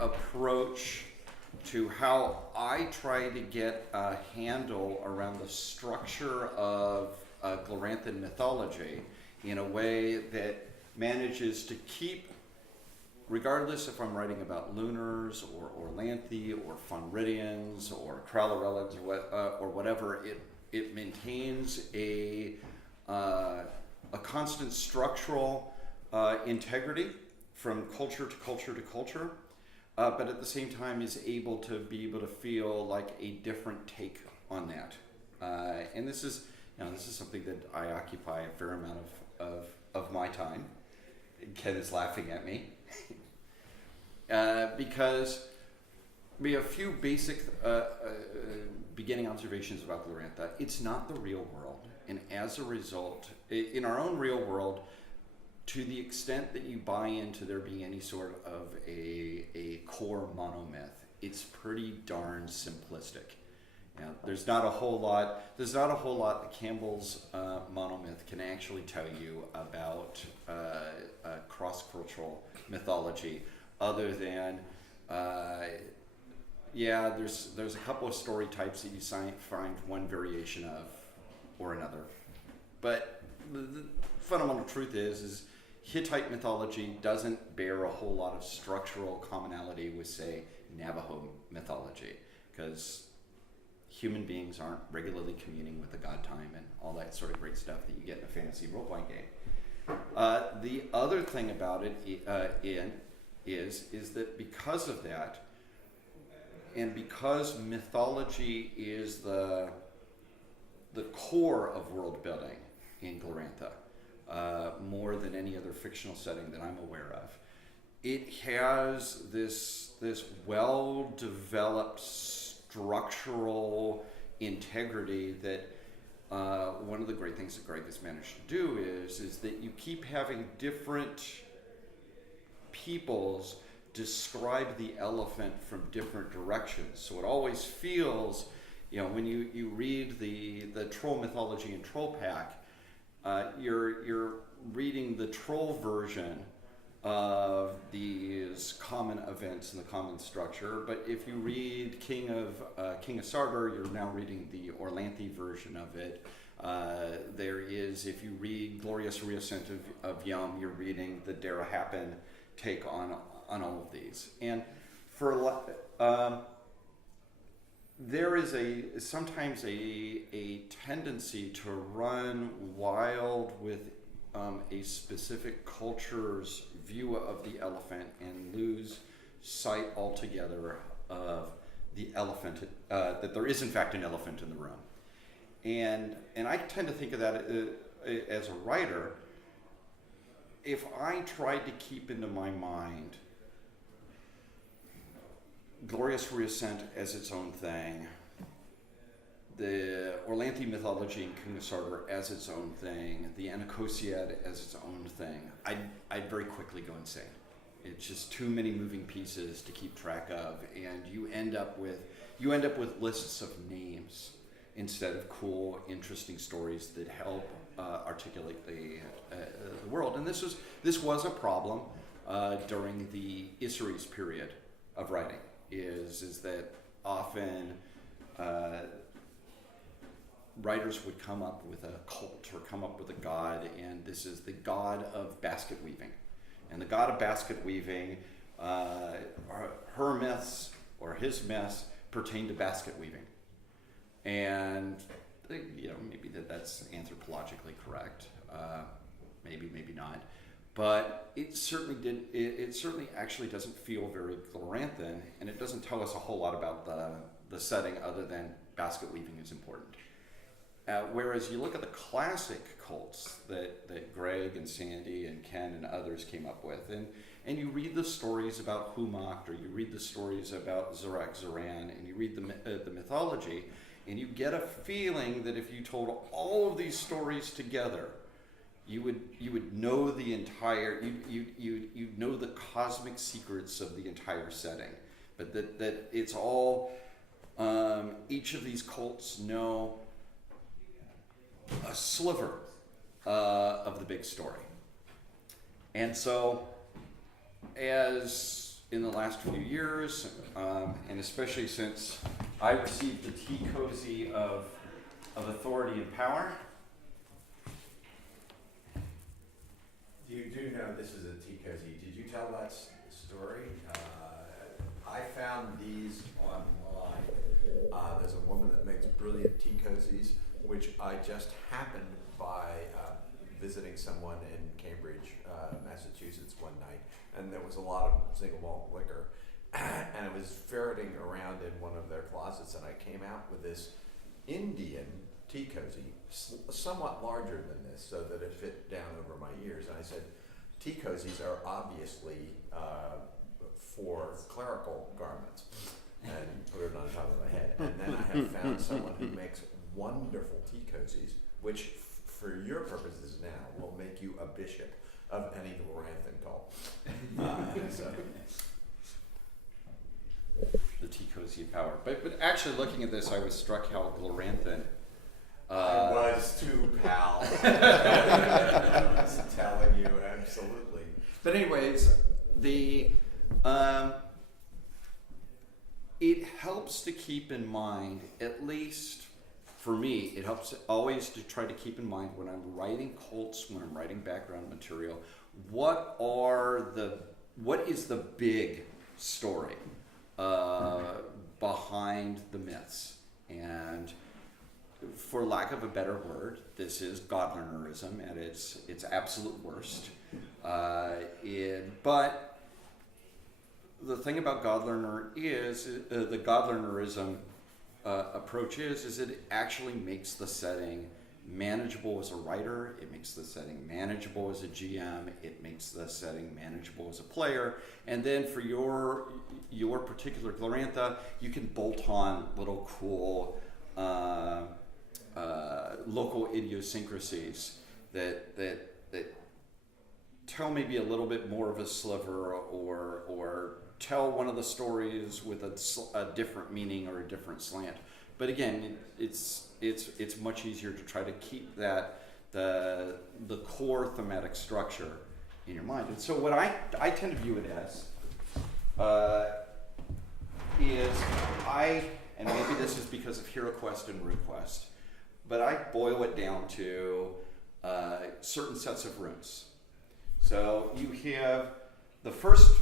approach to how I try to get a handle around the structure of Glorantha mythology in a way that manages to keep, regardless if I'm writing about lunars or Orlanthi or Fonridians or Krallarelids or whatever, it maintains a constant structural integrity from culture to culture to culture, but at the same time is able to feel like a different take on that. And this is something that I occupy a fair amount of my time. Ken is laughing at me. Because we have a few basic beginning observations about Glorantha. It's not the real world, and as a result, in our own real world, to the extent that you buy into there being any sort of a core monomyth, it's pretty darn simplistic. You know, there's not a whole lot that Campbell's monomyth can actually tell you about cross-cultural mythology, other than there's a couple of story types that you find one variation of or another. But the fundamental truth is Hittite mythology doesn't bear a whole lot of structural commonality with, say, Navajo mythology, because human beings aren't regularly communing with the god time and all that sort of great stuff that you get in a fantasy role-playing game. The other thing about it is that because of that, and because mythology is the core of world building in Glorantha, more than any other fictional setting that I'm aware of, it has this well-developed structural integrity that one of the great things that Greg has managed to do is that you keep having different peoples describe the elephant from different directions. So it always feels, when you read the troll mythology in Troll Pack, you're reading the troll version of these common events in the common structure. But if you read King of Sardaur, you're now reading the Orlanthi version of it. If you read Glorious Reascent of Yum, you're reading the Darahappen take on all of these. And for there is sometimes a tendency to run wild with a specific culture's view of the elephant and lose sight altogether of the elephant, that there is in fact an elephant in the room. And I tend to think of that as a writer. If I tried to keep into my mind Glorious Reascent as its own thing, the Orlanthi mythology in King of Sardaur as its own thing, the Anacosiad as its own thing, I'd very quickly go insane. It's just too many moving pieces to keep track of, and you end up with lists of names instead of cool, interesting stories that help articulate the world. And this was a problem during the Isseries period of writing. Is that often writers would come up with a cult or come up with a god, and this is the god of basket weaving. And the god of basket weaving, her myths or his myths pertain to basket weaving. And maybe that's anthropologically correct, maybe not. But it certainly did. It certainly actually doesn't feel very Gloranthan, and it doesn't tell us a whole lot about the setting other than basket weaving is important. Whereas you look at the classic cults that Greg and Sandy and Ken and others came up with, and you read the stories about Humacht, or you read the stories about Zorak Zoran, and you read the mythology, and you get a feeling that if you told all of these stories together, you would know the entire, you'd know the cosmic secrets of the entire setting, but that it's all, each of these cults know a sliver of the big story. And so as in the last few years, and especially since I received the tea cozy of authority and power. You do know this is a tea cozy. Did you tell that story? I found these online. There's a woman that makes brilliant tea cozies, which I just happened by visiting someone in Cambridge, Massachusetts one night, and there was a lot of single malt liquor, and I was ferreting around in one of their closets, and I came out with this Indian tea cozy, somewhat larger than this, so that it fit down over my ears. And I said, tea cozies are obviously for clerical garments, and put it on top of my head. And then I have found someone who makes wonderful tea cozies, which for your purposes now will make you a bishop of any Gloranthan cult. The tea cozy of power. But actually looking at this, I was struck how Gloranthan I was too, pal. I was telling you, absolutely. But anyways, it helps to keep in mind, at least for me, it helps always to try to keep in mind when I'm writing cults, when I'm writing background material, what is the big story behind the myths? And for lack of a better word, this is Godlearnerism at its absolute worst. But the thing about Godlearner is, the Godlearnerism approach is it actually makes the setting manageable as a writer, it makes the setting manageable as a GM, it makes the setting manageable as a player, and then for your particular Glorantha, you can bolt on little cool local idiosyncrasies that tell maybe a little bit more of a sliver, or tell one of the stories with a different meaning or a different slant. But again, it's much easier to try to keep that the core thematic structure in your mind. And so what I tend to view it as and maybe this is because of HeroQuest and RuneQuest, but I boil it down to certain sets of runes. So you have the first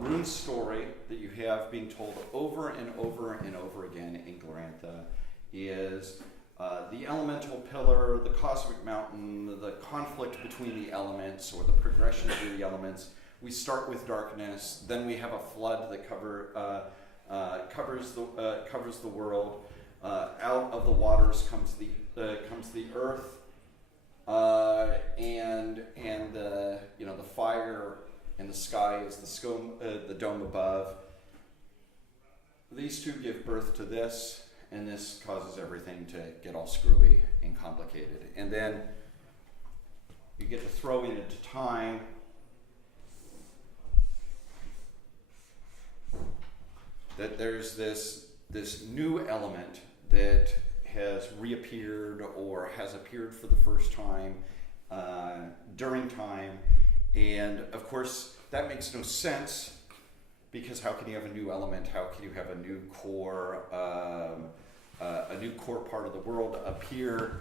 rune story that you have being told over and over and over again in Glorantha is the elemental pillar, the cosmic mountain, the conflict between the elements, or the progression through the elements. We start with darkness, then we have a flood that covers the world. Out of the waters comes the earth, and the fire, and the sky is the dome above. These two give birth to this, and this causes everything to get all screwy and complicated. And then you get to throw in into time. That there's this new element that has reappeared or has appeared for the first time during time. And of course, that makes no sense, because how can you have a new element? How can you have a new core part of the world appear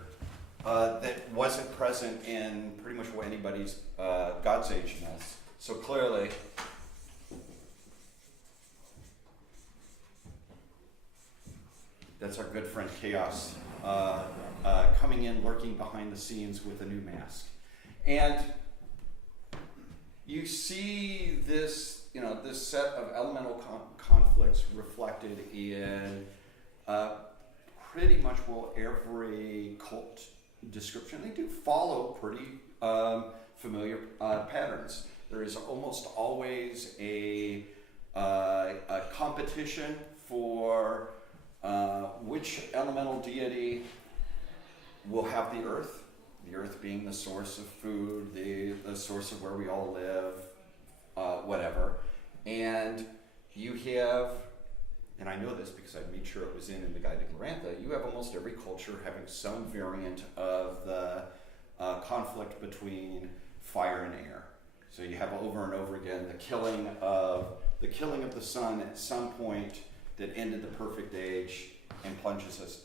that wasn't present in pretty much anybody's God's Age myths? So clearly, that's our good friend Chaos coming in, lurking behind the scenes with a new mask. And you see this set of elemental conflicts reflected in pretty much every cult description. They do follow pretty familiar patterns. There is almost always a competition for which elemental deity will have the earth being the source of food, the source of where we all live, whatever. And you have, and I know this because I made sure it was in the Guide to Glorantha, you have almost every culture having some variant of the conflict between fire and air. So you have over and over again the killing of the sun at some point that ended the perfect age and plunges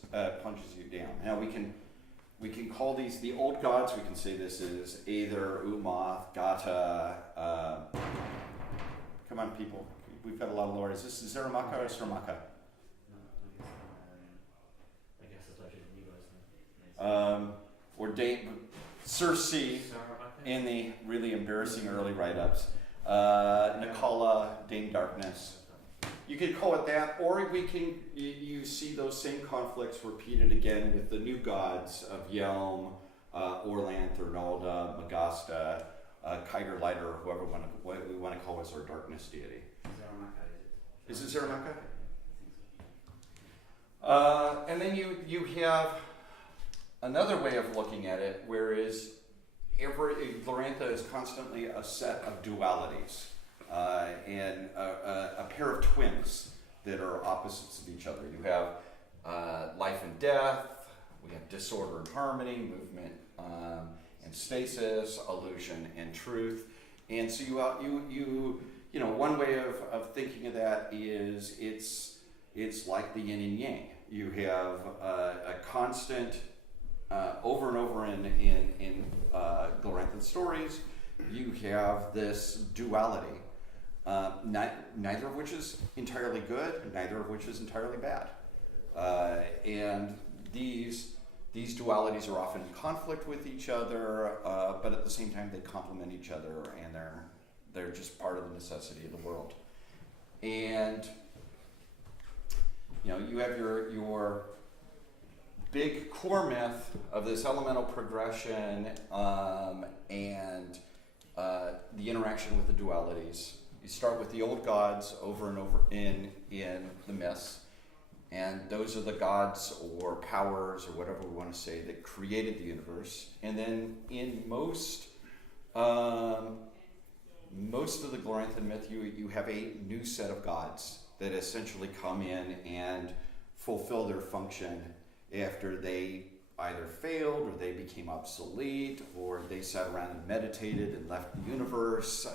you down. Now we can call these the old gods. We can say this is Aether, Umath, Gata. Come on, people. We've got a lot of lore. Is this Zaramaka or Sramaka? I guess that's what you guys know. Or Circe in the really embarrassing early write-ups. Nicala, Dame Darkness. You could call it that, or you see those same conflicts repeated again with the new gods of Yelm, Orlanth, Nalda, Magasta, Kiger Lighter, or whoever we want to call as our darkness deity. Is it Zaramaka? And then you have another way of looking at it, whereas Glorantha is constantly a set of dualities and a pair of twins that are opposites of each other. You have life and death, we have disorder and harmony, movement and stasis, illusion and truth. And so you know, one way of thinking of that is it's like the yin and yang. You have a constant over and over in Gloranthan stories. You have this duality, neither of which is entirely good, neither of which is entirely bad, and these dualities are often in conflict with each other, but at the same time they complement each other, and they're just part of the necessity of the world. And you know, you have your big core myth of this elemental progression and the interaction with the dualities. You start with the old gods over and over in the myths, and those are the gods or powers or whatever we want to say that created the universe. And then in most of the Gloranthan myth, you have a new set of gods that essentially come in and fulfill their function after they either failed or they became obsolete or they sat around and meditated and left the universe.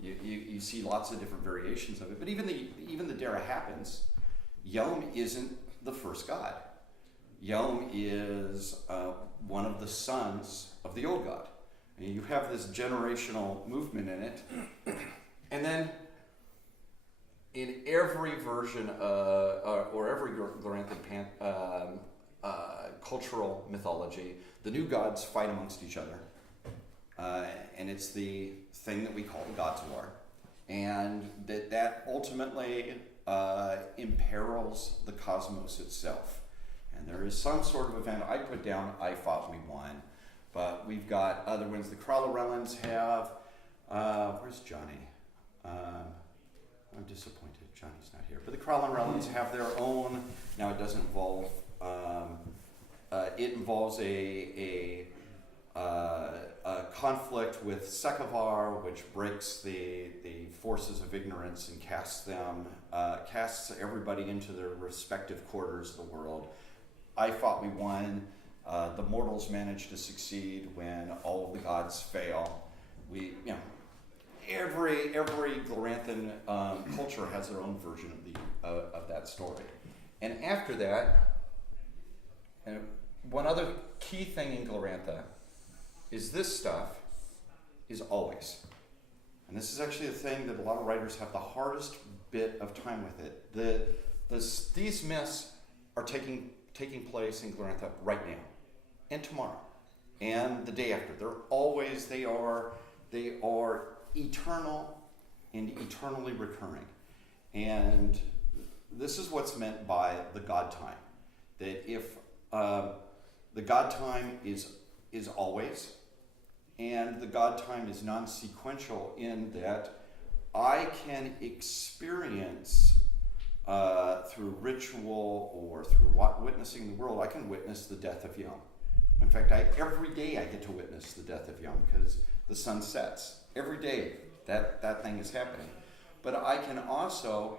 You see lots of different variations of it. But even the Dara happens. Yelm isn't the first god. Yelm is one of the sons of the old god. And you have this generational movement in it. And then in every version or every Gloranthan cultural mythology, the new gods fight amongst each other. And it's the thing that we call the Gods' War. And that ultimately imperils the cosmos itself. And there is some sort of event. I put down, I thought we won. But we've got other ones. The Krallarellans have, where's Johnny? I'm disappointed Johnny's not here. But the Krallarellans have their own, now it doesn't involve, it involves a conflict with Sekevar, which breaks the forces of ignorance and casts everybody into their respective quarters of the world. I thought we won. The mortals manage to succeed when all of the gods fail. Every Gloranthan culture has their own version of that story. And after that, one other key thing in Glorantha is this stuff is always. And this is actually the thing that a lot of writers have the hardest bit of time with it. These myths are taking place in Glorantha right now and tomorrow and the day after. They are eternal and eternally recurring. And this is what's meant by the God time. That if the God time is always, and the God time is non-sequential in that I can experience through ritual or through witnessing the world, I can witness the death of Yom. In fact, every day I get to witness the death of Yom because the sun sets. Every day that thing is happening. But I can also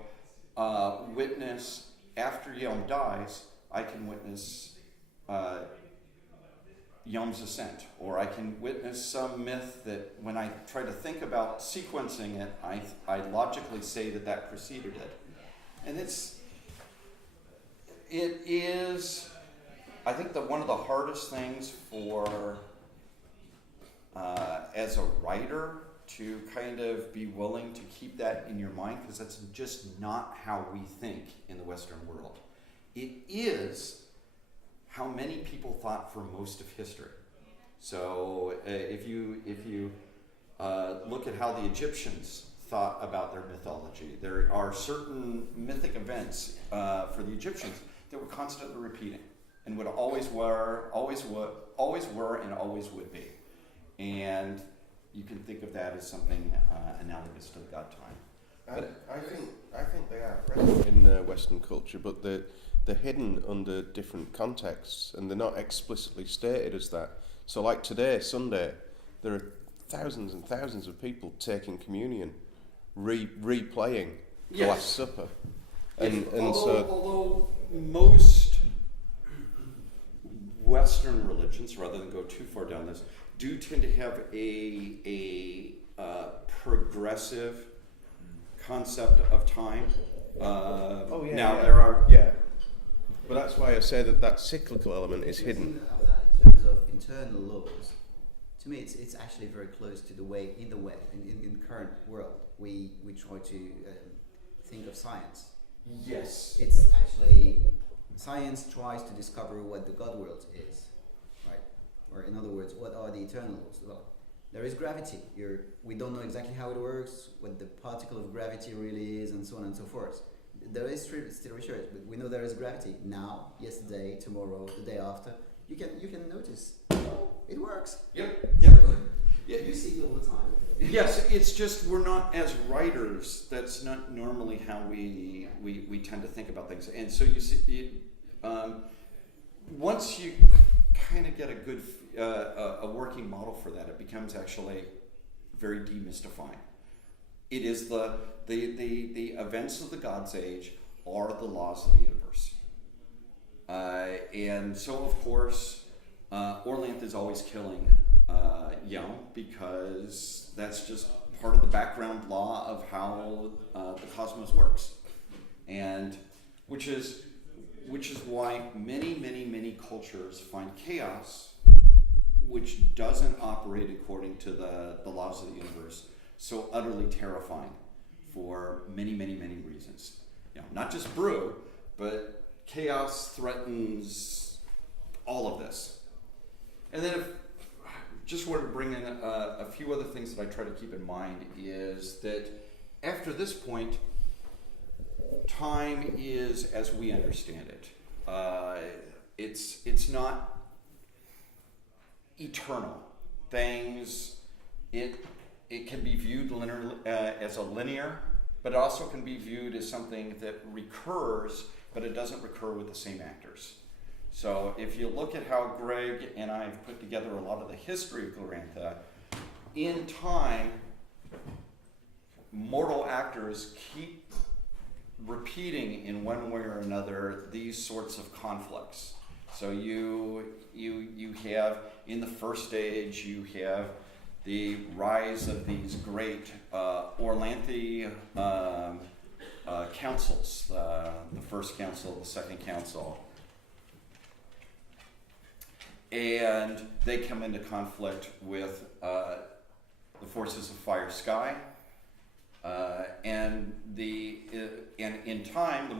witness, after Yom dies, I can witness Yom's ascent, or I can witness some myth that when I try to think about sequencing it, I logically say that preceded it. And it is, I think that one of the hardest things for, as a writer, to kind of be willing to keep that in your mind, because that's just not how we think in the Western world. It is how many people thought for most of history. So if you look at how the Egyptians thought about their mythology, there are certain mythic events for the Egyptians that were constantly repeating and would always were, and always would be. And you can think of that as something analogous to the god time. I think they are present in Western culture, but they're hidden under different contexts, and they're not explicitly stated as that. So like today, Sunday, there are thousands and thousands of people taking communion, replaying the Last Supper. Although most Western religions, rather than go too far down this, do tend to have a progressive concept of time. There are... Yeah. But that's why I say that cyclical element is hidden. Of that in terms of internal laws, to me, it's actually very close to the way in the current world we try to think of science. Yes. It's actually science tries to discover what the God world is, right? Or in other words, what are the eternal laws? Well, there is gravity. We don't know exactly how it works, what the particle of gravity really is, and so on and so forth. There is still research, but we know there is gravity now, yesterday, tomorrow, the day after. You can notice, oh, it works. Yep. Yeah, you see it all the time. Yes, it's just we're not, as writers, that's not normally how we tend to think about things. And so you see, once you kind of get a good a working model for that, it becomes actually very demystifying. It is the events of the God's Age are the laws of the universe. And so, of course, Glorantha is always killing Yom, because that's just part of the background law of how the cosmos works. And which is why many cultures find chaos, which doesn't operate according to the laws of the universe, so utterly terrifying for many reasons. Not just brew, but chaos threatens all of this. And then if just wanted to bring in a few other things that I try to keep in mind is that after this point, time is as we understand it. It's not eternal. Things, it can be viewed as a linear, but it also can be viewed as something that recurs, but it doesn't recur with the same actors. So if you look at how Greg and I have put together a lot of the history of Glorantha, in time, mortal actors keep repeating in one way or another these sorts of conflicts. So you have, in the first stage, you have the rise of these great Glorantha councils, the first council, the second council. And they come into conflict with the forces of fire sky. And in time, the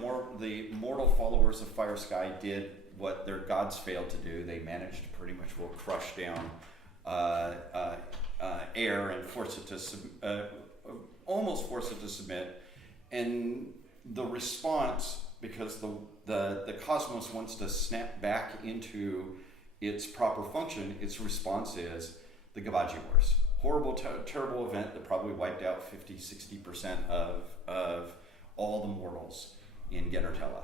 mortal followers of fire sky did what their gods failed to do. They managed to pretty much crush down air and force it to almost force it to submit. And the response, because the cosmos wants to snap back into its proper function, its response is the Gabaji Wars. Horrible, terrible event that probably wiped out 50-60% of all the mortals in Genertella.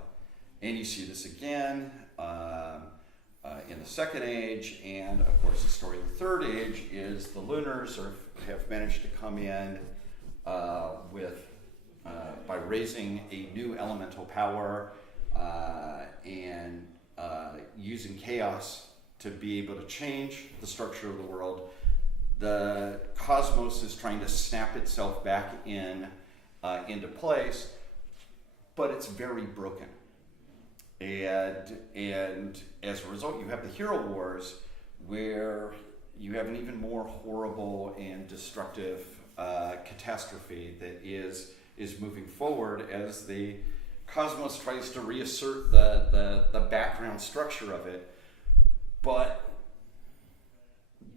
And you see this again in the Second Age, and of course the story of the Third Age is the Lunars have managed to come in by raising a new elemental power and using chaos to be able to change the structure of the world. The cosmos is trying to snap itself back into place, but it's very broken. And as a result, you have the hero wars, where you have an even more horrible and destructive catastrophe that is moving forward as the cosmos tries to reassert the background structure of it. But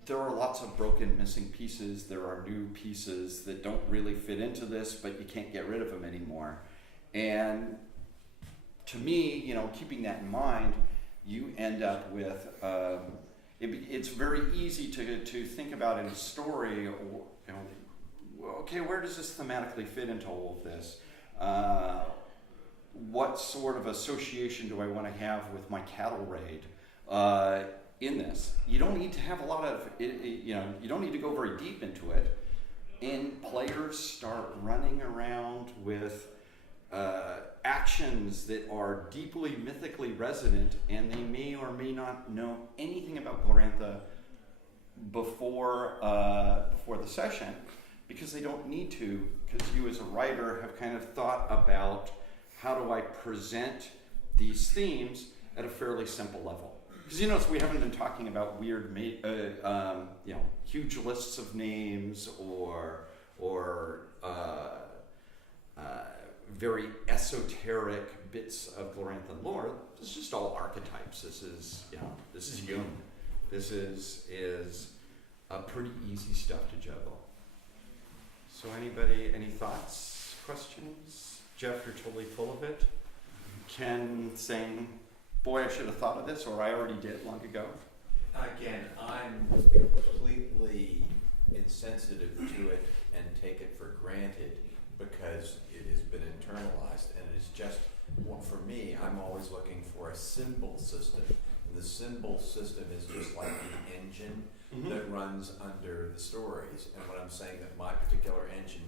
there are lots of broken, missing pieces. There are new pieces that don't really fit into this, but you can't get rid of them anymore. And to me, keeping that in mind, you end up with it's very easy to think about in a story. Okay, where does this thematically fit into all of this? What sort of association do I want to have with my cattle raid in this? You don't need to have a lot of, you don't need to go very deep into it. And players start running around with actions that are deeply mythically resonant, and they may or may not know anything about Glorantha before the session, because they don't need to, because you as a writer have kind of thought about how do I present these themes at a fairly simple level. Because you notice we haven't been talking about weird, huge lists of names or very esoteric bits of Gloranthan lore. This is just all archetypes. This is Jung. This is a pretty easy stuff to juggle. So anybody, any thoughts, questions? Jeff, you're totally full of it. Ken saying, boy, I should have thought of this, or I already did long ago. Again, I'm completely insensitive to it and take it for granted because it has been internalized, and it is just, for me, I'm always looking for a symbol system. And the symbol system is just like the engine that runs under the stories. And when I'm saying that my particular engine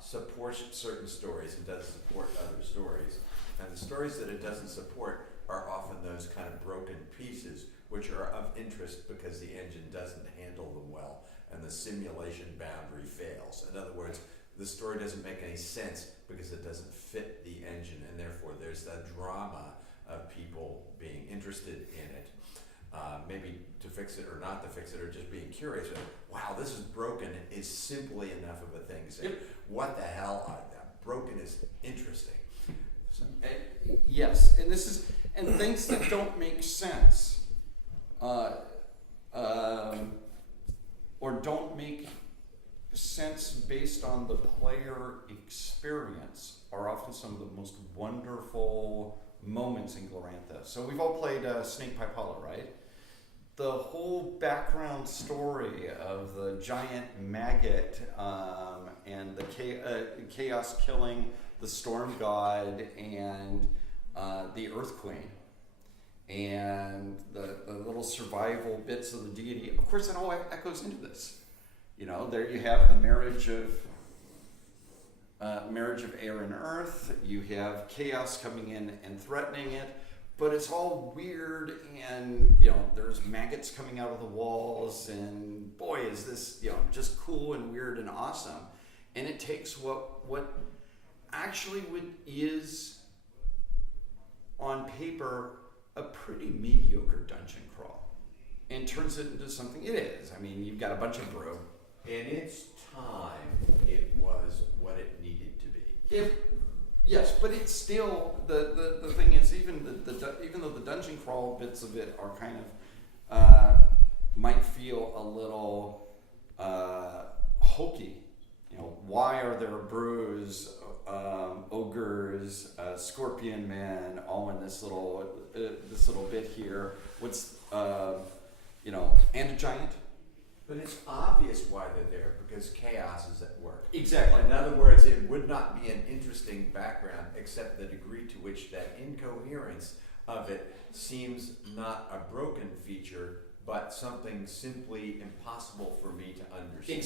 supports certain stories and doesn't support other stories, and the stories that it doesn't support are often those kind of broken pieces which are of interest because the engine doesn't handle them well and the simulation boundary fails. In other words, the story doesn't make any sense because it doesn't fit the engine, and therefore there's the drama of people being interested in it. Maybe to fix it or not to fix it, or just being curious. Wow, this is broken is simply enough of a thing to say, what the hell are that? Broken is interesting. So, yes, and things that don't make sense, or don't make sense based on the player experience, are often some of the most wonderful moments in Glorantha. So we've all played Snake Pipe Hollow, right? The whole background story of the giant maggot and the chaos killing the storm god and the earth queen and the little survival bits of the deity. Of course, it all echoes into this. There you have the marriage of air and earth. You have chaos coming in and threatening it, but it's all weird, and there's maggots coming out of the walls, and boy, is this just cool and weird and awesome. And it takes what actually is on paper a pretty mediocre dungeon crawl and turns it into something it is. I mean, you've got a bunch of brew. in its time, it was what it needed to be. Yes, but it's still the thing is, even though the dungeon crawl bits of it are kind of might feel a little hokey. Why are there brews, ogres, scorpion men, all in this little bit here? What's and a giant? But it's obvious why they're there, because chaos is at work. Exactly. In other words, it would not be an interesting background except the degree to which that incoherence of it seems not a broken feature, but something simply impossible for me to understand.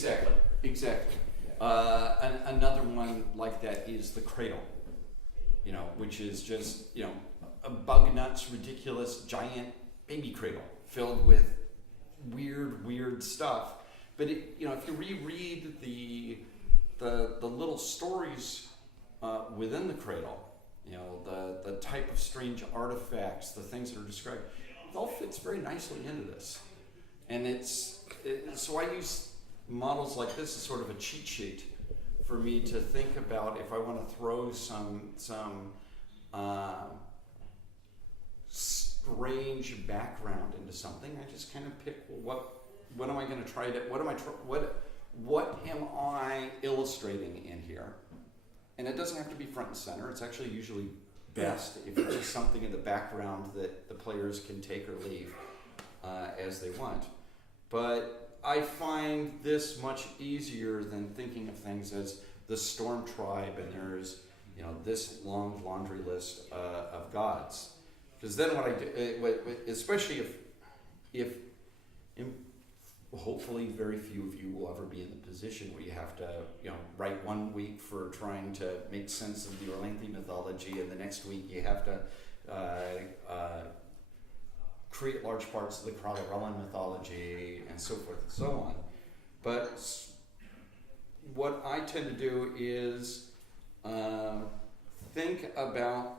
Exactly. Another one like that is the cradle, which is just, a bug nuts, ridiculous, giant baby cradle. filled with weird stuff. But if you reread the little stories within the cradle, the type of strange artifacts, the things that are described, it all fits very nicely into this. And so I use models like this as sort of a cheat sheet for me to think about if I want to throw some strange background into something. I just kind of pick, what am I going to try to, what am I illustrating in here? And it doesn't have to be front and center. It's actually usually best if it's just something in the background that the players can take or leave as they want. But I find this much easier than thinking of things as the Storm Tribe and there's this long laundry list of gods. Because then what I do, especially if hopefully very few of you will ever be in the position where you have to write 1 week for trying to make sense of the Glorantha mythology, and the next week you have to create large parts of the Pluralism mythology and so forth and so on. But what I tend to do is think about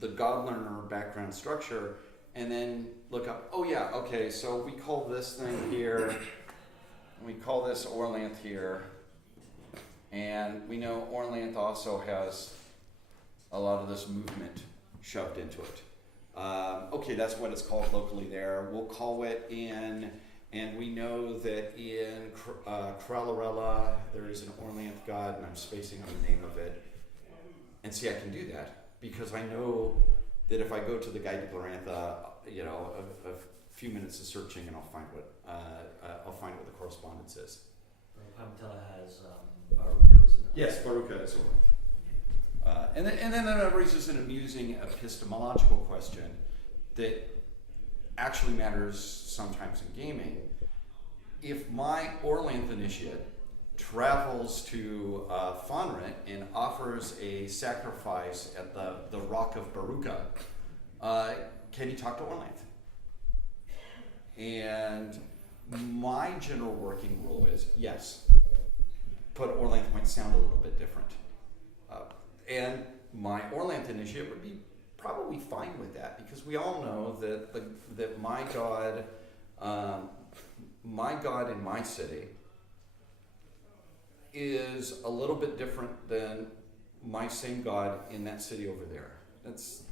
the Godlearner background structure and then look up, so we call this thing here, we call this Orlanth here, and we know Orlanth also has a lot of this movement shoved into it. That's what it's called locally there. We'll call it in, and we know that in Krallarella there is an Orlanth god, and I'm spacing on the name of it. And see, I can do that because I know that if I go to the Guide to Glorantha, a few minutes of searching, and I'll find what the correspondence is. Pamtella has Baruka, isn't it? Yes, Baruka is Orlanth. And then that raises an amusing epistemological question that actually matters sometimes in gaming. If my Orlanth initiate travels to Fonrent and offers a sacrifice at the Rock of Baruka, can he talk to Orlanth? And my general working rule is yes, but Orlanth might sound a little bit different. And my Orlanth initiate would be probably fine with that, because we all know that my god in my city is a little bit different than my same god in that city over there. That's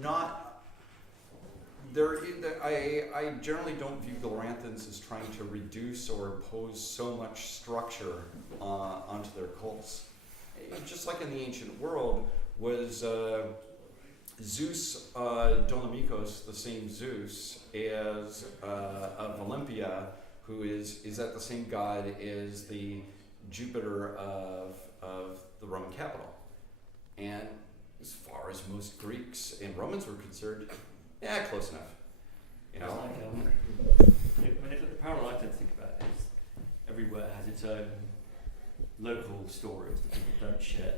not there. I generally don't view Gloranthans as trying to reduce or impose so much structure onto their cults. Just like in the ancient world, was Zeus Dolomikos the same Zeus as of Olympia, who is that the same god as the Jupiter of the Roman capital? And as far as most Greeks and Romans were concerned, close enough. It's like, the parallel I tend to think about is everywhere has its own local stories that people don't share,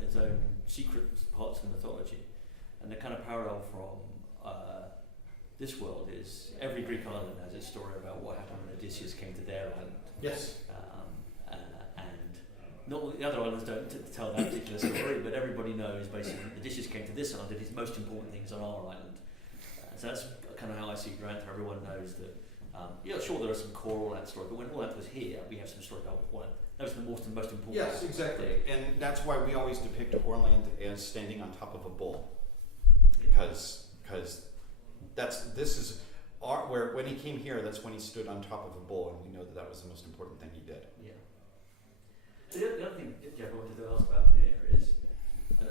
its own secret parts of the mythology. And the kind of parallel from this world is every Greek island has its story about what happened when Odysseus came to their island. Yes. And not all the other islands don't tell that particular story, but everybody knows basically Odysseus came to this island, did his most important things on our island. So that's kind of how I see Glorantha. Everyone knows that. Sure, there are some core Orlanth stories, but when Orlanth was here, we have some story about Orlanth. That was the most important. Yes, exactly. And that's why we always depict Orlanth as standing on top of a bull, because this is where when he came here, that's when he stood on top of a bull, and we know that was the most important thing he did. Yeah. The other thing, Jeff, I wanted to ask about here is, I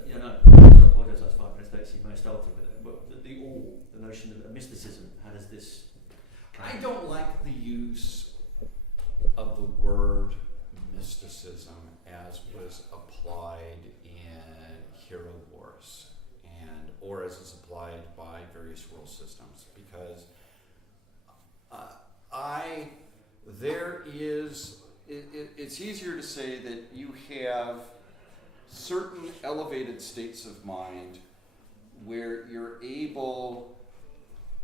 apologise, I was 5 minutes late, so you may have started with it, but the notion of mysticism, how does this? I don't like the use of the word mysticism as was applied in Hero Wars or as is applied by various rule systems, because it's easier to say that you have certain elevated states of mind where you're able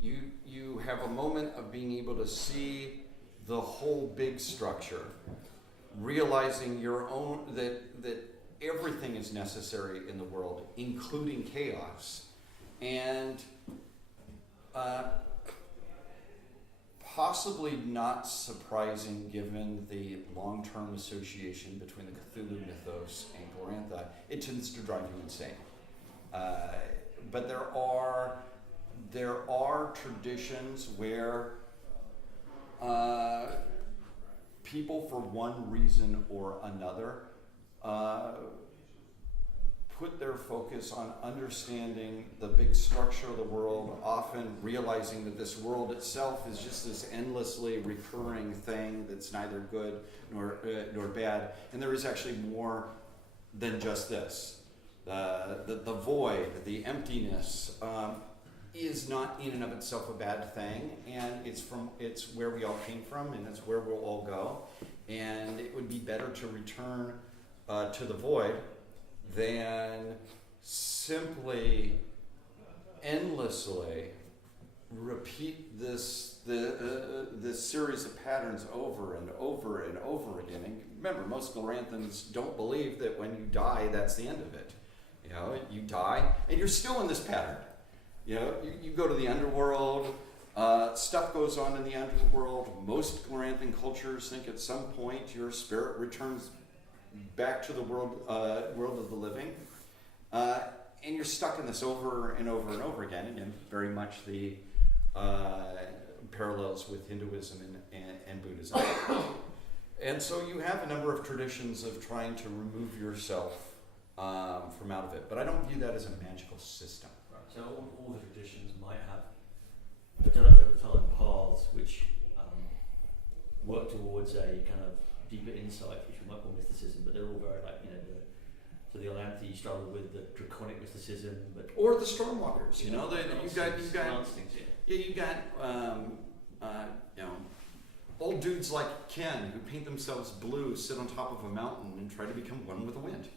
you have a moment of being able to see the whole big structure, realizing your own that everything is necessary in the world, including chaos, and possibly not surprising given the long-term association between the Cthulhu mythos and Glorantha. It tends to drive you insane. But there are traditions where people, for one reason or another, put their focus on understanding the big structure of the world, often realizing that this world itself is just this endlessly recurring thing that's neither good nor bad, and there is actually more than just this. The void, the emptiness, is not in and of itself a bad thing, and it's where we all came from, and it's where we'll all go, and it would be better to return to the void than simply endlessly repeat this series of patterns over and over and over again. And remember, most Gloranthans don't believe that when you die, that's the end of it. You know, you die and you're still in this pattern. You know, you go to the underworld, stuff goes on in the underworld. Most Gloranthan cultures think at some point your spirit returns back to the world of the living, and you're stuck in this over and over and over again. Again, very much the parallels with Hinduism and Buddhism. And so you have a number of traditions of trying to remove yourself from out of it, but I don't view that as a magical system. Right. So all the traditions might have developed over time paths which work towards a kind of deeper insight, which we might call mysticism, but they're all very like, you know, so the Atlanteans struggle with the draconic mysticism, but or the Stormwalkers, you know, you've got you know, old dudes like Ken who paint themselves blue, sit on top of a mountain, and try to become one with the wind.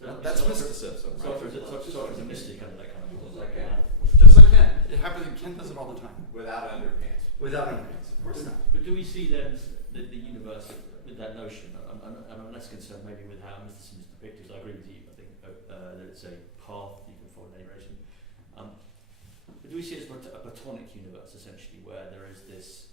yeah. So That's mysticism, right? Sorcerer's a mystic, kind of that kind of thing. Like Ken. Just like Ken. It happens. Ken does it all the time. Without underpants. Without underpants. Of course not. But do we see then the universe with that notion? I'm less concerned maybe with how mysticism is depicted. I agree with you. I think that it's a path you can follow in any direction. But do we see it as a platonic universe, essentially, where there is this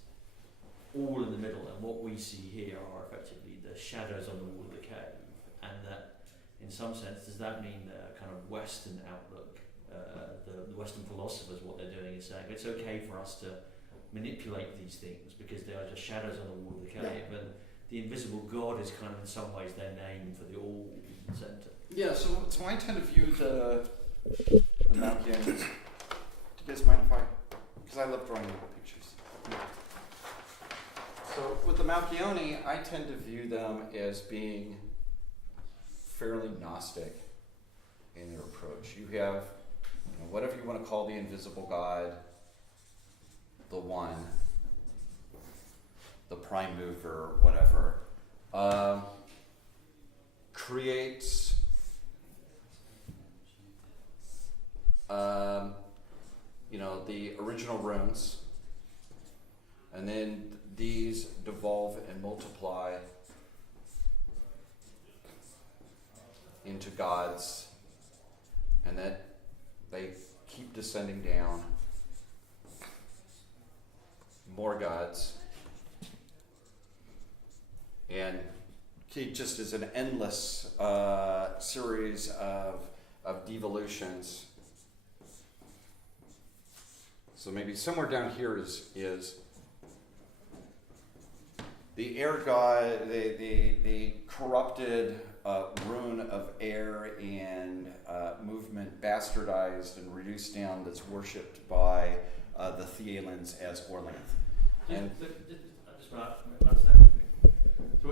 all in the middle, and what we see here are effectively the shadows on the wall of the cave, and that, in some sense, does that mean the kind of Western outlook, the Western philosophers, what they're doing is saying it's okay for us to manipulate these things because they are just shadows on the wall of the cave, and the invisible God is kind of in some ways their name for the all center. Yeah. So I tend to view the Malkians. Do you guys mind if because I love drawing little pictures. So with the Malkioni, I tend to view them as being fairly Gnostic in their approach. You have, you know, whatever you want to call the invisible God, the One, the Prime Mover, whatever, creates you know, the original runes, and then these devolve and multiply into gods, and that they keep descending down, more gods, and it just is an endless series of devolutions. So maybe somewhere down here is the air god, the corrupted rune of air and movement, bastardized and reduced down, that's worshipped by the Thielans as Orlanth. And I just want to understand. So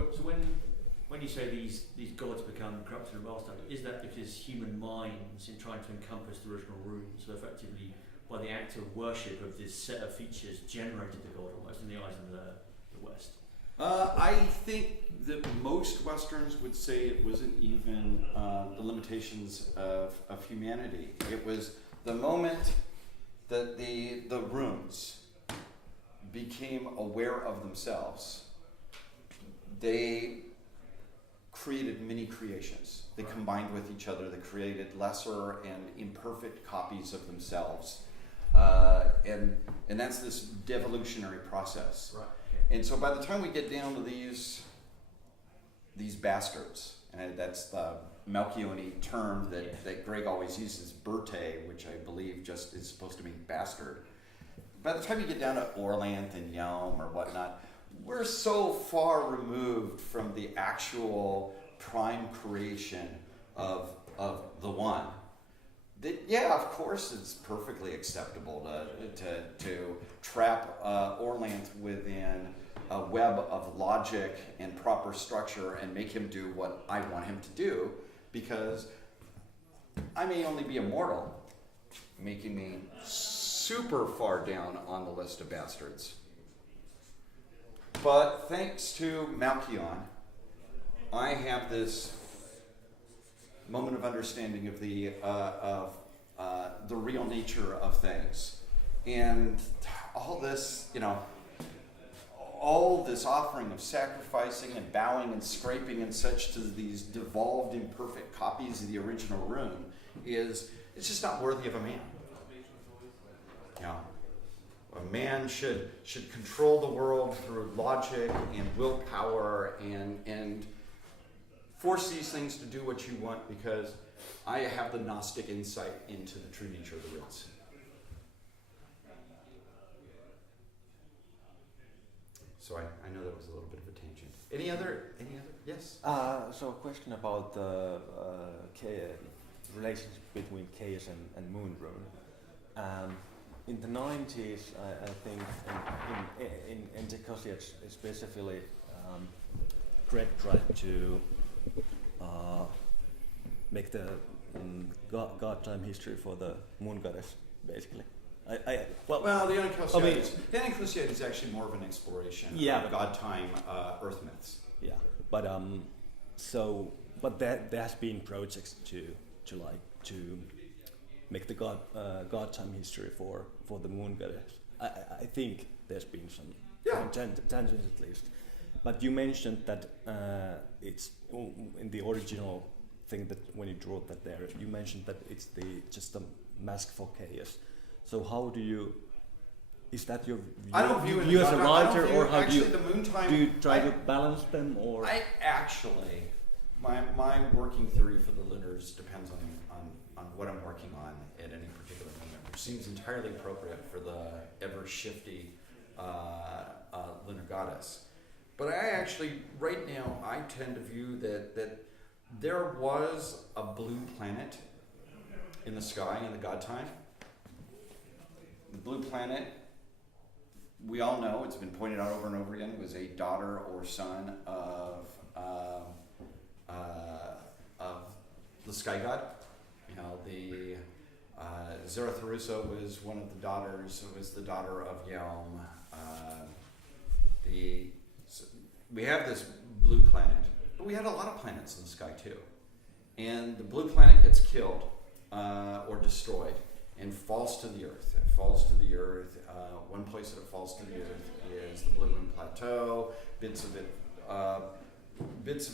when you say these gods become corrupted and bastardized, is that because human minds, in trying to encompass the original runes, so effectively by the act of worship of this set of features generated the god almost in the eyes of the West? I think that most Westerns would say it wasn't even the limitations of humanity. It was the moment that the runes became aware of themselves, they created many creations. They combined with each other. They created lesser and imperfect copies of themselves. And that's this devolutionary process. Right. And so by the time we get down to these bastards, and that's the Malchione term that Greg always uses, Birth-eeny, which I believe just is supposed to mean bastard. By the time you get down to Orlanth and Yelm or whatnot, we're so far removed from the actual prime creation of the one that, yeah, of course it's perfectly acceptable to trap Orlanth within a web of logic and proper structure and make him do what I want him to do, because I may only be a mortal, making me super far down on the list of bastards. But thanks to Malchion, I have this moment of understanding of the real nature of things, and all this, all this offering of sacrificing and bowing and scraping and such to these devolved, imperfect copies of the original rune it's just not worthy of a man. A man should control the world through logic and willpower and force these things to do what you want, because I have the Gnostic insight into the true nature of the runes. So I know that was a little bit of a tangent. Any other? Yes? So a question about the relationship between chaos and moon rune. In the 90s, I think in the Cossacks especially, Greg tried to make the god time history for the moon goddess, basically. Well, the Anaclesia is actually more of an exploration of god time Earth myths. Yeah, but there has been projects to make the god time history for the moon goddess. I think there's been some tangents at least. But you mentioned that it's in the original thing that when you drew that there, you mentioned that it's just a mask for chaos. So how do you? Is that your view, I don't view it as a writer, or how do you? The moon time, do you try to balance them, or? I actually, my working theory for the lunars depends on what I'm working on at any particular moment, which seems entirely appropriate for the ever shifty lunar goddess. But I actually, right now, I tend to view that there was a blue planet in the sky in the god time. The blue planet, we all know, it's been pointed out over and over again, was a daughter or son of the sky god. The Zarathusa was one of the daughters. It was the daughter of Yelm. We have this blue planet, but we had a lot of planets in the sky too. And the blue planet gets killed or destroyed and falls to the earth. It falls to the earth. One place that it falls to the earth is the Blue Moon Plateau. Bits of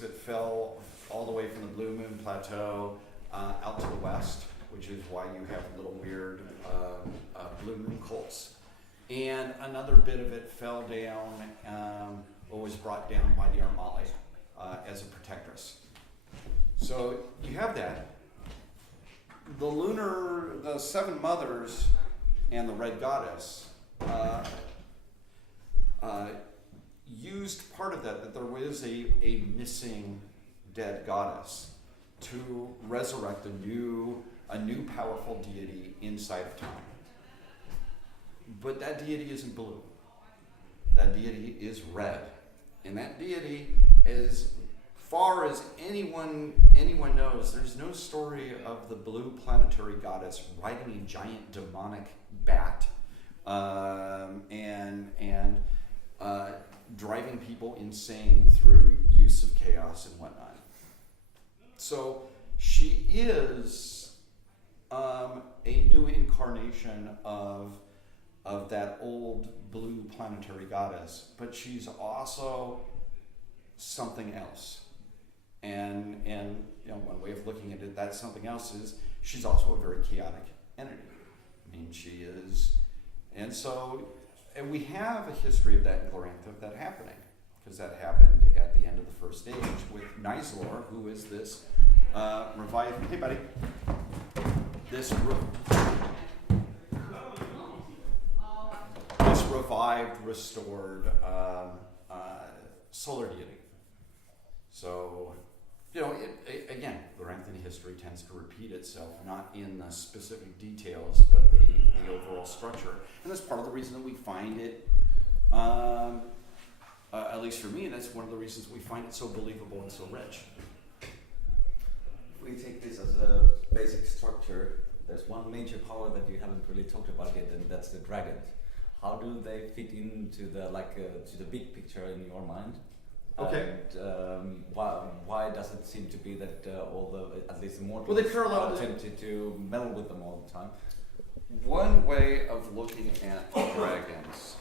it fell all the way from the Blue Moon Plateau out to the west, which is why you have little weird blue moon cults. And another bit of it fell down or was brought down by the Armale as a protectress. So you have that. The seven mothers and the red goddess used part of that there was a missing dead goddess to resurrect a new powerful deity inside of time. But that deity isn't blue. That deity is red. And that deity, as far as anyone knows, there's no story of the blue planetary goddess riding a giant demonic bat and driving people insane through use of chaos and whatnot. So she is a new incarnation of that old blue planetary goddess, but she's also something else. And one way of looking at it, that something else is she's also a very chaotic entity. I mean, she is, and we have a history of that in Glorantha, of that happening, because that happened at the end of the first age with Nyslor, who is this revived. Hey, buddy. This revived, restored solar deity. So, again, Gloranthan history tends to repeat itself, not in the specific details, but the overall structure. And that's part of the reason that we find it, at least for me, that's one of the reasons we find it so believable and so rich. If we take this as a basic structure, there's one major power that you haven't really talked about yet, and that's the dragons. How do they fit into the to the big picture in your mind? Okay. And why does it seem to be that all the, at least the mortals, Well, they parallel are tempted to meddle with them all the time? One way of looking at dragons,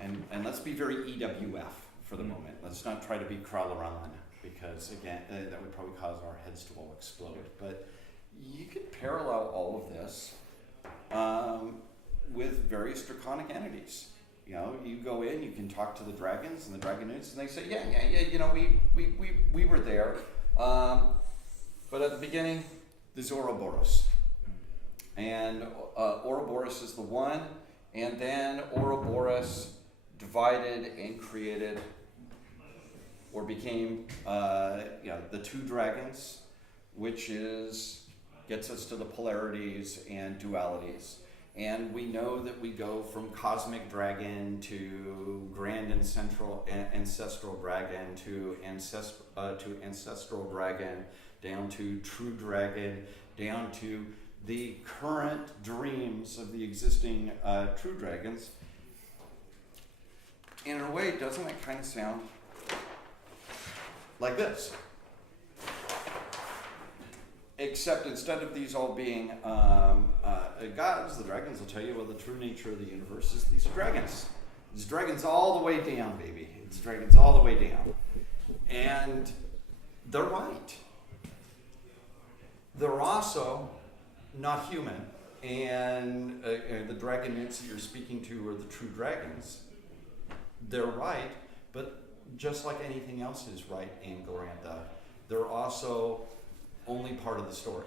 and let's be very EWF for the moment. Let's not try to be Kralaran, because again, that would probably cause our heads to all explode. But you could parallel all of this with various draconic entities. You go in, you can talk to the dragons and the dragonutes, and they say, yeah, we were there. But at the beginning, there's Ouroboros. And Ouroboros is the one, and then Ouroboros divided and created, or became, the two dragons, which gets us to the polarities and dualities. And we know that we go from cosmic dragon to grand ancestral dragon to ancestral dragon, down to true dragon, down to the current dreams of the existing true dragons. And in a way, doesn't that kind of sound like this? Except instead of these all being gods, the dragons will tell you, well, the true nature of the universe is these are dragons. It's dragons all the way down, baby. It's dragons all the way down. And they're right. They're also not human. And the dragonets that you're speaking to are the true dragons. They're right, but just like anything else is right in Glorantha, they're also only part of the story.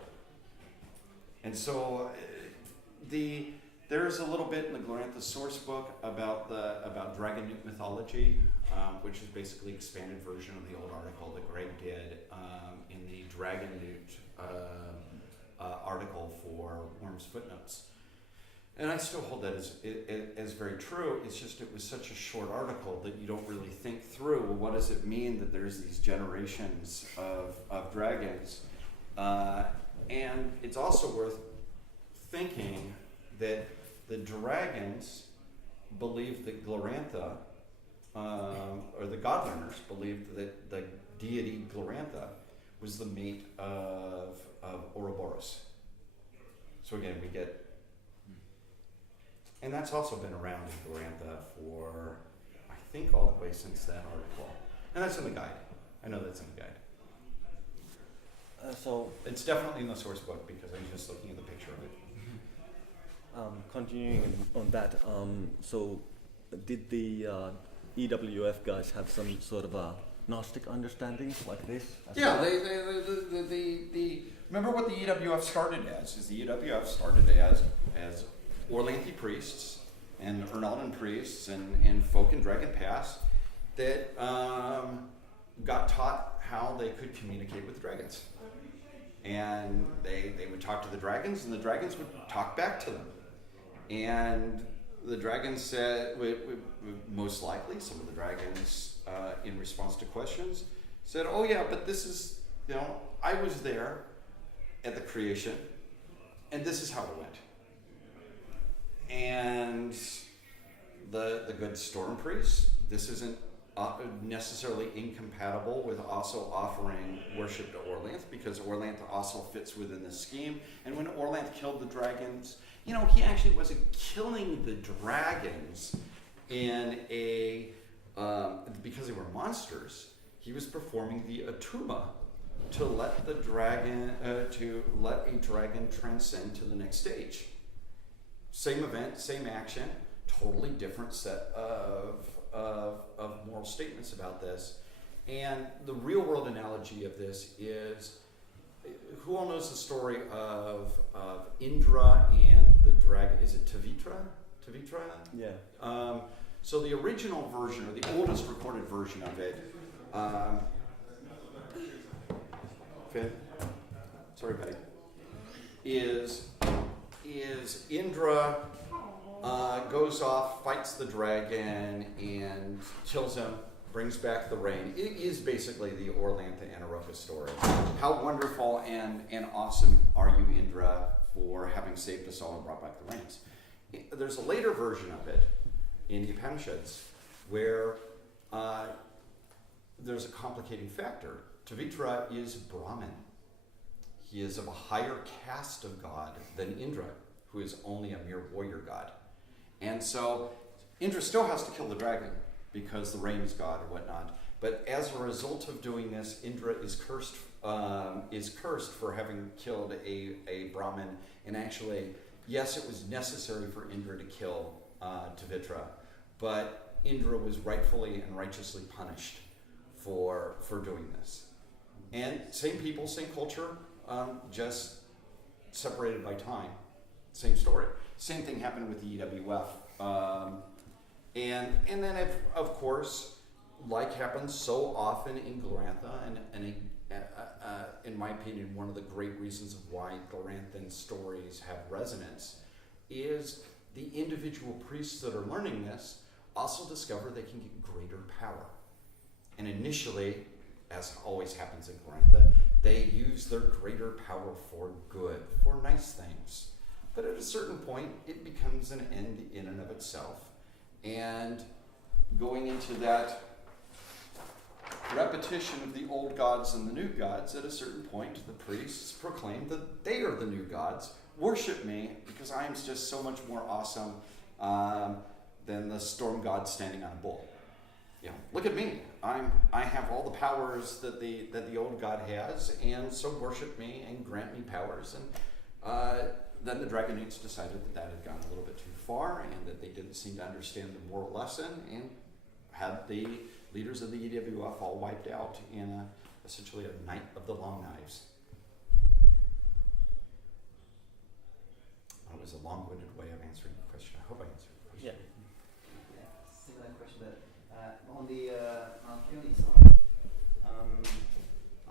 And so there's a little bit in the Glorantha source book about dragonute mythology, which is basically an expanded version of the old article that Greg did in the dragonute article for Worm's Footnotes. And I still hold that as very true. It's just it was such a short article that you don't really think through, well, what does it mean that there's these generations of dragons? And it's also worth thinking that the dragons believed that Glorantha, or the Godlearners believed that the deity Glorantha was the mate of Ouroboros. So again, we get, and that's also been around in Glorantha for, I think, all the way since that article. And that's in the guide. I know that's in the guide. So it's definitely in the source book because I was just looking at the picture of it. Continuing on that, so did the EWF guys have some sort of a Gnostic understanding like this? Yeah, they remember what the EWF started as? Is the EWF started as Orlanthe priests and Ernaldan priests and folk in Dragon Pass that got taught how they could communicate with dragons. And they would talk to the dragons, and the dragons would talk back to them. And the dragons said, most likely, some of the dragons, in response to questions, said, oh yeah, but this is, I was there at the creation, and this is how it went. And the good storm priests, this isn't necessarily incompatible with also offering worship to Orlanth, because Orlanth also fits within the scheme. And when Orlanth killed the dragons, you know, he actually wasn't killing the dragons in a because they were monsters. He was performing the atuma to let the dragon to let a dragon transcend to the next stage. Same event, same action, totally different set of moral statements about this. And the real world analogy of this is, who all knows the story of Indra and the dragon? Is it Tavitra? Yeah. So the original version, or the oldest recorded version of it, Finn, sorry buddy, is Indra goes off, fights the dragon, and kills him, brings back the rain. It is basically the Orlantha Anaroka story. How wonderful and awesome are you, Indra, for having saved us all and brought back the rains. There's a later version of it in the Upanishads where there's a complicating factor. Tavitra is Brahmin. He is of a higher caste of god than Indra, who is only a mere warrior god. And so Indra still has to kill the dragon because the rain is god or whatnot. But as a result of doing this, Indra is cursed for having killed a Brahmin. And actually, yes, it was necessary for Indra to kill Tavitra, but Indra was rightfully and righteously punished for doing this. And same people, same culture, just separated by time. Same story. Same thing happened with the EWF. And then, of course, like happens so often in Glorantha, and in my opinion, one of the great reasons of why Gloranthan stories have resonance is the individual priests that are learning this also discover they can get greater power. And initially, as always happens in Glorantha, they use their greater power for good, for nice things. But at a certain point, it becomes an end in and of itself. And going into that repetition of the old gods and the new gods, at a certain point, the priests proclaim that they are the new gods. Worship me, because I am just so much more awesome than the storm god standing on a bull. You know, look at me. I have all the powers that the old god has, and so worship me and grant me powers. And then the Dragonites decided that had gone a little bit too far, and that they didn't seem to understand the moral lesson, and had the leaders of the EWF all wiped out in essentially a night of the long knives. That was a long-winded way of answering the question. I hope I answered the question. Yeah, similar question, but on the Malkioni side,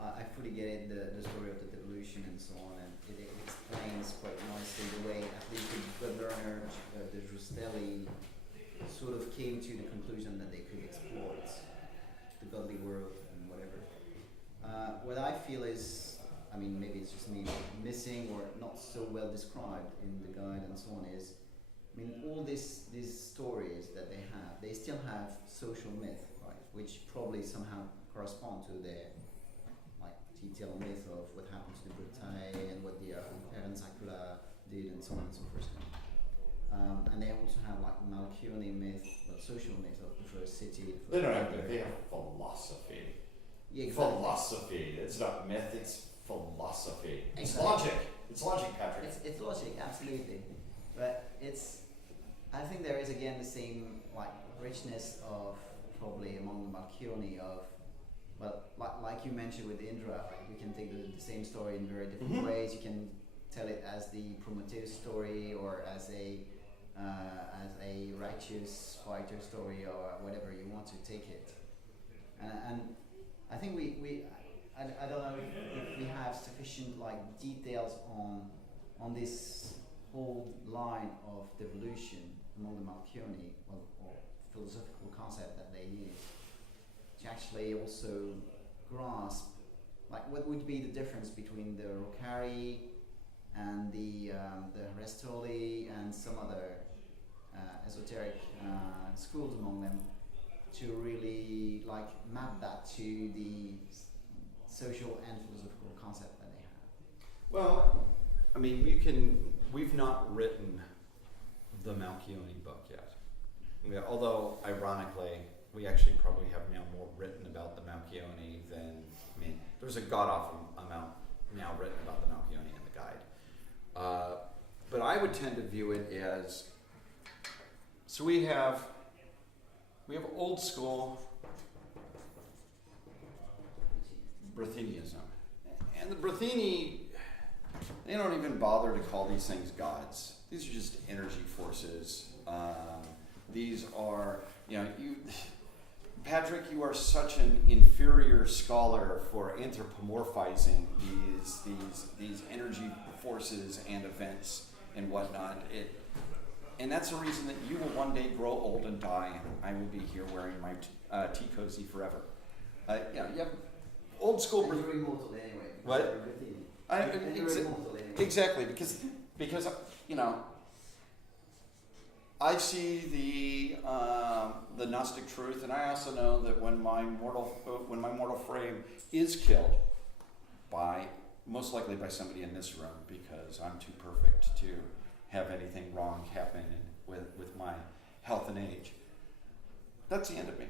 I fully get it, the story of the devolution and so on, and it explains quite nicely the way at least the Godlearner, the Rustelli, sort of came to the conclusion that they could exploit the godly world and whatever. What I feel is, I mean, maybe it's just me missing or not so well described in the guide and so on, is, I mean, all these stories that they still have social myth, right, which probably somehow correspond to their like detailed myth of what happened to the Birth-eeny and what the cyclical did and so on and so forth. And they also have like Malkioni myth, the social myth of the first city. They don't have myth, they have philosophy. Yeah, exactly. Philosophy. It's not myth, it's philosophy. It's Exactly. logic. It's logic, Patrick. It's logic, absolutely. But I think there is again the same like richness of probably among the Malkioni of, well, like you mentioned with Indra, right? You can take the same story in very different ways. You can tell it as the Prometheus story, or as a righteous fighter story, or whatever you want to take it. And I think I don't know if we have sufficient like details on this whole line of devolution among the Malkioni, or philosophical concept that they use, to actually also grasp like what would be the difference between the Rokari and the Restoli and some other esoteric schools among them, to really like map that to the social and philosophical concept that they have? Well, I mean, we've not written the Malchione book yet. Although, ironically, we actually probably have now more written about the Malchione than, I mean, there's a god-awful amount now written about the Malchione in the guide. But I would tend to view it as, so we have old school Birth-eenyism. And the Birth-eeny, they don't even bother to call these things gods. These are just energy forces. These are, Patrick, you are such an inferior scholar for anthropomorphizing these energy forces and events and whatnot. And that's the reason that you will one day grow old and die, and I will be here wearing my tea cozy forever. You have old school. And you're immortal anyway. What? You're immortal anyway. Exactly, because I see the Gnostic truth, and I also know that when my mortal frame is killed most likely by somebody in this room, because I'm too perfect to have anything wrong happen with my health and age, that's the end of me.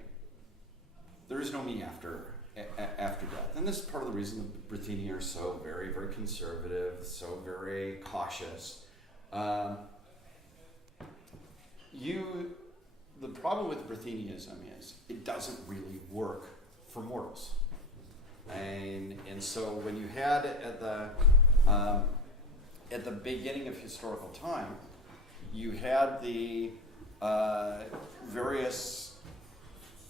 There is no me after death. And this is part of the reason the Birth-eeny are so very, very conservative, so very cautious. The problem with Birth-eenyism is it doesn't really work for mortals. And so when you had at the beginning of historical time, you had the various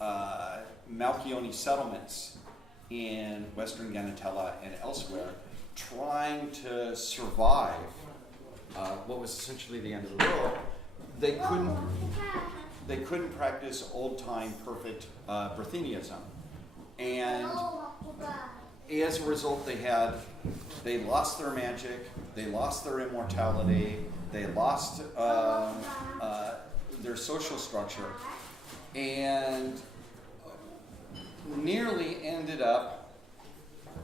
Malchione settlements in Western Ganatella and elsewhere trying to survive what was essentially the end of the world. They couldn't practice old-time perfect Birth-eenyism. And as a result, they lost their magic, they lost their immortality, they lost their social structure, and nearly ended up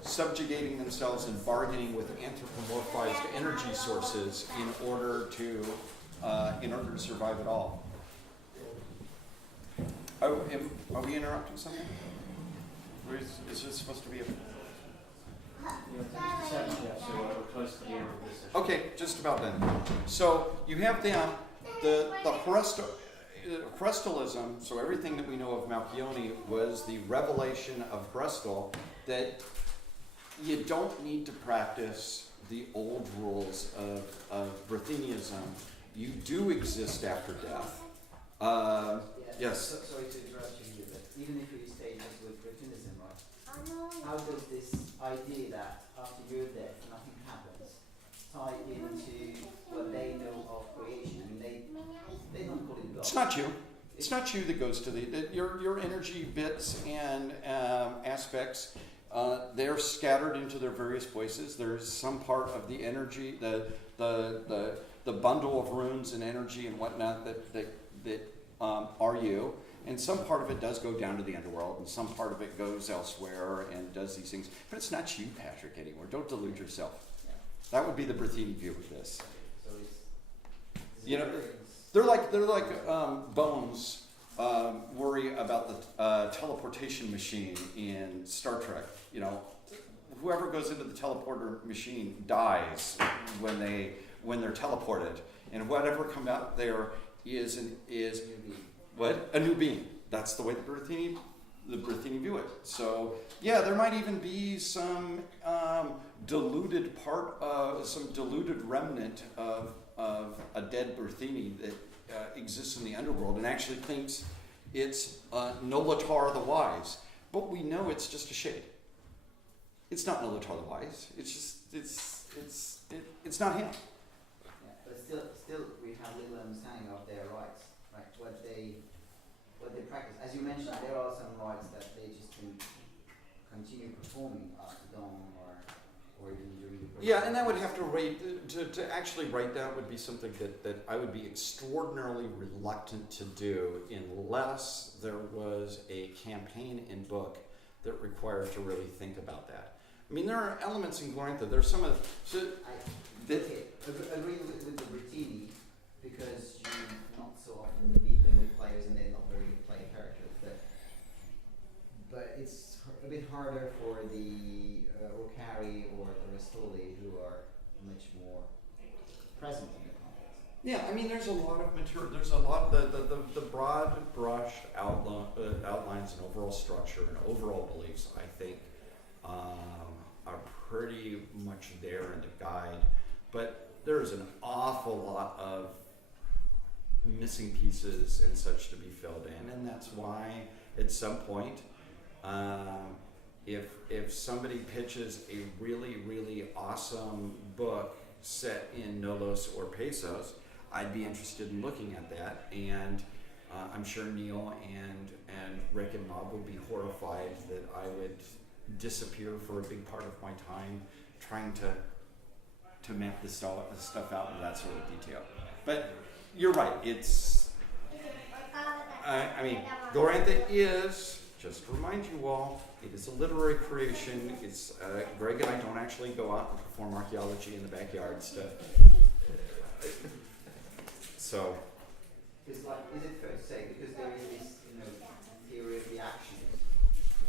subjugating themselves and bargaining with anthropomorphized energy sources in order to survive at all. Are we interrupting something? Or is this supposed to be a... Okay, just about then. So you have them, the Herestalism, so everything that we know of Malchione was the revelation of Herestal, that you don't need to practice the old rules of Birth-eenyism. You do exist after death. Yes? Sorry to interrupt you here, but even if we stay just with Birth-eenyism, right? How does this idea that after your death nothing happens tie into what they know of creation? I mean, they don't call it God. It's not you. It's not you that goes to your energy bits and aspects. They're scattered into their various places. There's some part of the energy, the bundle of runes and energy and whatnot that are you. And some part of it does go down to the underworld, and some part of it goes elsewhere and does these things. But it's not you, Patrick, anymore. Don't delude yourself. Yeah. That would be the Birth-eeny view of this. So They're like Bones worry about the teleportation machine in Star Trek. Whoever goes into the teleporter machine dies when they're teleported, and whatever comes out there is a new being. That's the way the Birth-eeny view it. So yeah, there might even be some diluted remnant of a dead Birth-eeny that exists in the underworld and actually thinks it's Nolatar the Wise, but we know it's just a shade. It's not Nolatar the Wise. It's not him. yeah, but still, we have little understanding of their rights, right? What they practice. As you mentioned, there are some rights that they just can continue performing after dawn or even during the Yeah, and that would have to write, to actually write that would be something that I would be extraordinarily reluctant to do unless there was a campaign in book that required to really think about that. I mean, there are elements in Glorantha, there's some of, Agree with the Birth-eeny, because you not so often meet them with players and they're not very good playing characters, but it's a bit harder for the Okari or the Rastoli, who are much more present in the context. yeah, I mean, there's a lot of material, there's a lot of the broad brush outlines and overall structure and overall beliefs, I think, are pretty much there in the guide, but there's an awful lot of missing pieces and such to be filled in, and that's why at some point, if somebody pitches a really awesome book set in Nolos or Pesos, I'd be interested in looking at that, and I'm sure Neil and Rick and Mob would be horrified that I would disappear for a big part of my time trying to map this stuff out in that sort of detail. But you're right, it's, I mean, Glorantha is, just to remind you all, it is a literary creation. It's, Greg and I don't actually go out and perform archaeology in the backyard stuff. So. It's like, is it fair to say, because there is this, theory of the actions,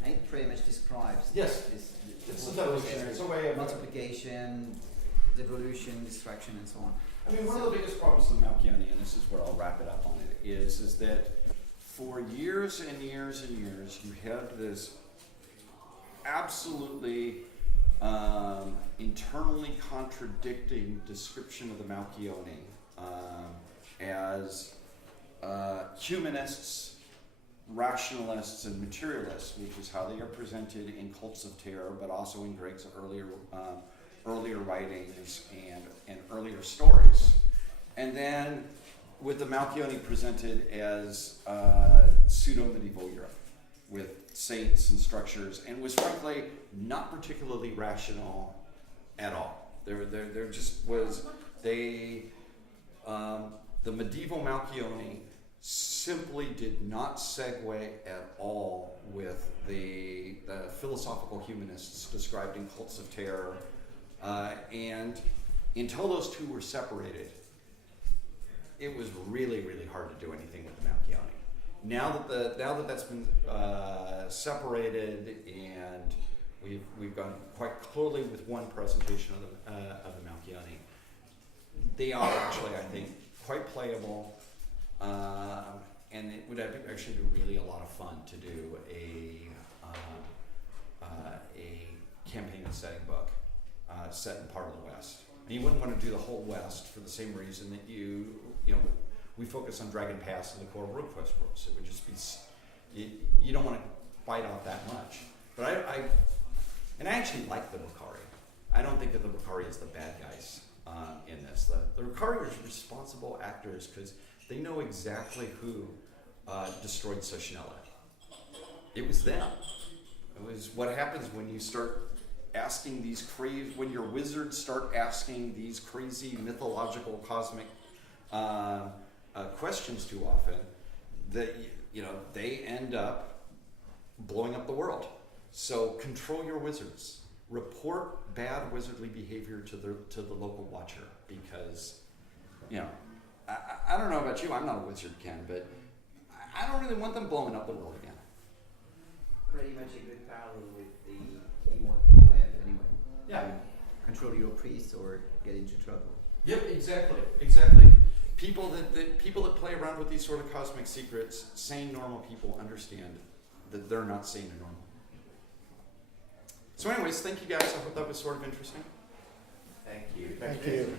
and it pretty much describes Yes. this It's a way of multiplication, devolution, distraction, and so on. I mean, one of the biggest problems with Malchiani, and this is where I'll wrap it up on it, is that for years and years and years, you had this absolutely internally contradicting description of the Malchioni as humanists, rationalists, and materialists, which is how they are presented in Cults of Terror, but also in Greg's earlier writings and earlier stories. And then with the Malchioni presented as pseudo-medieval Europe, with saints and structures, and was frankly not particularly rational at all. There just was, the medieval Malchioni simply did not segue at all with the philosophical humanists described in Cults of Terror, and until those two were separated, it was really hard to do anything with the Malchioni. Now that that's been separated, and we've gone quite clearly with one presentation of the Malchioni, they are actually, I think, quite playable, and it would actually be really a lot of fun to do a campaign and setting book set in part of the West. And you wouldn't want to do the whole West for the same reason that you know. We focus on Dragon Pass and the core RuneQuest books. It would just be, you don't want to bite off that much. But I actually like the Rukari. I don't think that the Rukari is the bad guys in this. The Rukari are responsible actors because they know exactly who destroyed Soshnella. It was them. It was what happens when you start asking these when your wizards start asking these crazy mythological cosmic questions too often, that they end up blowing up the world. So control your wizards. Report bad wizardly behavior to the local watcher, because I don't know about you. I'm not a wizard, Ken, but I don't really want them blowing up the world again. Pretty much a good parallel with the E1 people have anyway. Yeah. Control your priest or get into trouble. Yep, exactly. People that play around with these sort of cosmic secrets, sane, normal people understand that they're not sane and normal. So anyways, thank you guys. I hope that was sort of interesting. Thank you. Thank you.